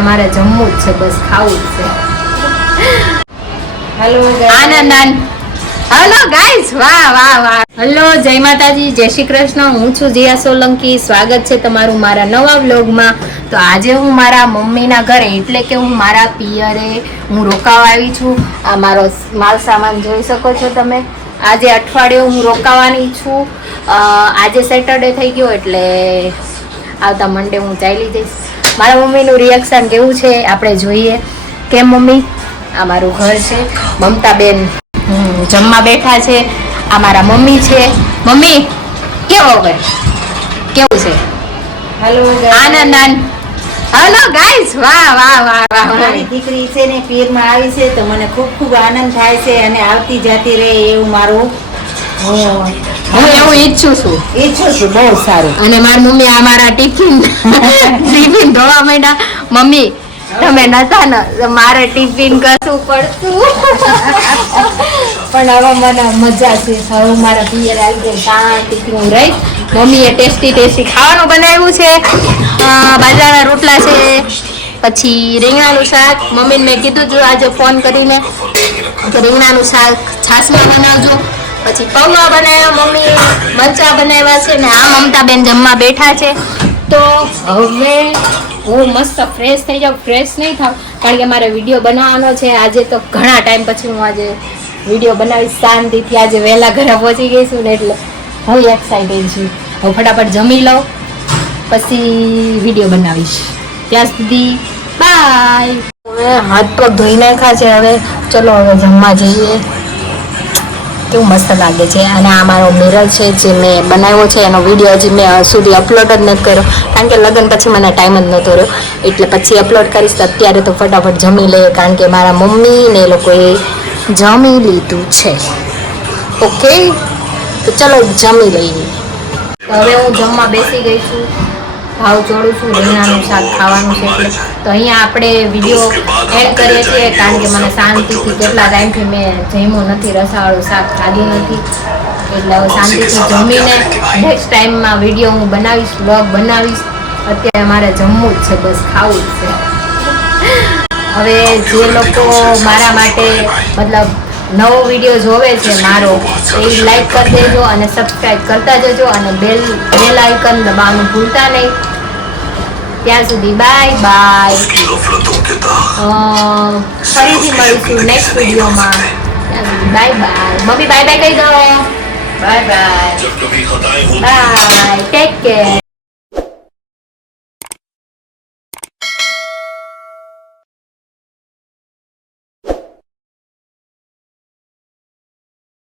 અમારે જમવું જ છે બસ ખાવું જ છે. હેલો આનંદ હલો ગાઈસ વાહ વાહ વાહ. હેલો જય માતાજી જય શ્રી કૃષ્ણ. હું છું જીયા સોલંકી. સ્વાગત છે તમારું મારા નવા વ્લોગમાં. તો આજે હું મારા મમ્મીના ઘરે એટલે કે હું મારા પિયરે હું રોકાવા આવી છું. આ મારો માલ સામાન જોઈ શકો છો તમે. આજે અઠવાડિયું હું રોકાવાની છું. આજે સેટરડે થઈ ગયો એટલે આવતા મંડે હું ચાલી જઈશ. મારા મમ્મીનું રિએક્શન કેવું છે આપણે જોઈએ. કેમ મમ્મી? આ મારું ઘર છે. મમતાબેન જમવા બેઠા છે. આ મારા મમ્મી છે. મમ્મી કેવો હવે કેવું છે? Hello Anand Anand. Hello guys વાહ વાહ વાહ વાહ મારી દીકરી છે ને પીરમાં આવી છે તો મને ખૂબ ખૂબ આનંદ થાય છે અને આવતી જતી રહે એવું મારું હું એવું ઈચ્છું છું. ઈચ્છું છું બહુ સારું. અને મારી મમ્મી આ મારા ટિફિન ધોવા માંડ્યા. મમ્મી, તમે નતા ને મારે ટિફિન કશું પડતું પણ હવે મને મજા છે. હવે મારા પિયર આવી ગઈ શાંતિથી હું રહીશ મમ્મીએ ટેસ્ટી ટેસ્ટી ખાવાનું બનાવ્યું છે. બાજરાના રોટલા છે. પછી રીંગણાનું શાક. મમ્મીને મેં કીધું જો આજે ફોન કરીને રીંગણાનું શાક છાશમાં બનાવજો. પછી પૌવા બનાવ્યા. મમ્મી મરચા બનાવ્યા છે ને આ મમતાબેન જમવા બેઠા છે. તો હવે હું મસ્ત ફ્રેશ થઈ જાઉં. ફ્રેશ નહીં થાવ, કારણ કે મારે વીડિયો બનાવવાનો છે. આજે તો ઘણા ટાઈમ પછી હું આજે વીડિયો બનાવીશ. શાંતિથી આજે વહેલા ઘરે પહોંચી ગઈ છું ને એટલે હું એક્સાઇટેડ છું. હું ફટાફટ જમી લઉં, પછી વીડિયો બનાવીશ. ત્યાં સુધી બાય હવે હાથ પગ ધોઈ નાખ્યા છે હવે. ચલો હવે જમવા જઈએ. કેવું મસ્ત લાગે છે અને આ મારો મિરર છે જે મેં બનાવ્યો છે, એનો વીડિયો હજી મેં સુધી અપલોડ જ નથી કર્યો. કારણ કે લગ્ન પછી મને ટાઈમ જ નહોતો રહ્યો. એટલે પછી અપલોડ કરીશ અત્યારે તો ફટાફટ જમી લઈએ, કારણ કે મારા મમ્મી ને એ લોકોએ જમી લીધું છે. ઓકે તો ચલો જમી લઈએ. હવે હું જમવા બેસી ગઈ છું. ભાવ જોડું છું રીંગણાનું શાક ખાવાનું છે. એટલે તો અહીંયા આપણે વીડિયો એડ કરીએ છીએ, કારણ કે મને શાંતિથી કેટલા ટાઈમથી મેં જમ્યું નથી, રસાવાળું શાક ખાધું નથી. એટલે હવે શાંતિથી જમીને નેક્સ્ટ ટાઈમમાં વીડિયો હું બનાવીશ બ્લોગ બનાવીશ. અત્યારે મારે જમવું જ છે, બસ ખાવું જ છે. હવે જે લોકો મારા માટે મતલબ નવો વીડિયો જોવે છે મારો, એ લાઈક કરી દેજો અને સબસ્ક્રાઈબ કરતા જજો અને બેલ બેલ આઇકન દબાવવાનું ભૂલતા નહીં. ત્યાં સુધી બાય બાય. ફરીથી મળીશું નેક્સ્ટ વિડીયોમાં. ત્યાં સુધી bye bye. Mummy bye bye કહી દો. Bye bye. Bye take care